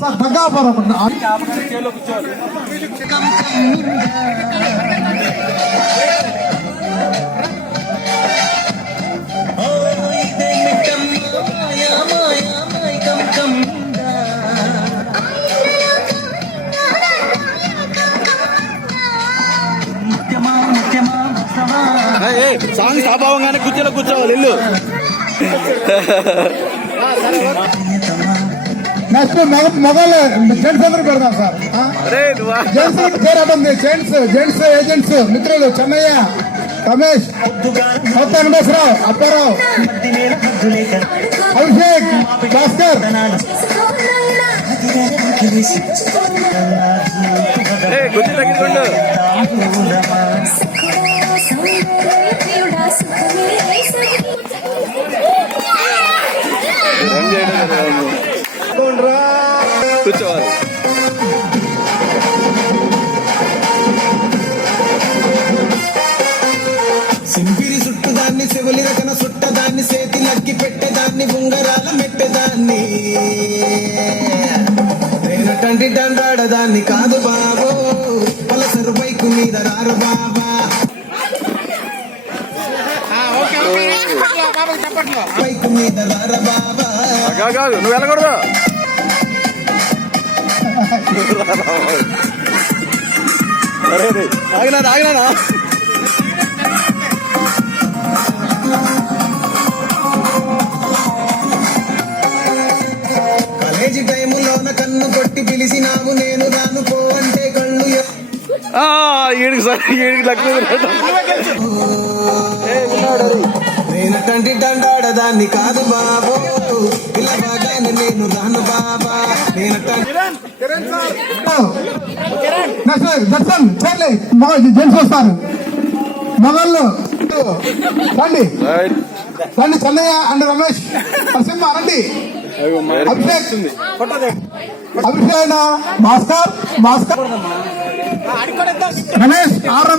Sir దగ్గర song స్టాపావంగానే కూర్చోవాలి ఇల్లు. నెక్స్ట్ మొగలు జెంట్స్ అందరూ పెడదాం సార్. జెంట్స్ పేరు జెంట్స్ ఏజెంట్స్ మిత్రులు చెన్నయ్య, రమేష్, కొత్త వెంకటేశ్వరరావు, అప్పారావు, అభిషేక్, భాస్కర్. కూర్చోవాలి. సింపిరి చుట్టుదాన్ని, చెవులి రకన చుట్టదాన్ని, చేతి లక్కి పెట్టేదాన్ని, ఉంగరాల మెట్టేదాన్ని, నేనటంటి దండాడదాన్ని కాదు బాబో, పలసరు బైకు మీద రారు బాబా, బైకు మీద రార బాబా. నువ్వు వెళ్ళకూడదు. ఆగినా కాలేజీ టైములోన కన్ను కొట్టి పిలిచినావు, నేను రాను పో అంటే కళ్ళు నేనటంటి దండాడదాన్ని కాదు బాబో, ఇలా బాగానే నేను రాను బాబా, నేనటంటి జెంట్స్ వస్తారు. మొగళ్ళు రండి రండి. చెన్నయ్య అండ్ రమేష్, నరసింహ రండి. అభిషేక్, భాస్కర్ రమేష్,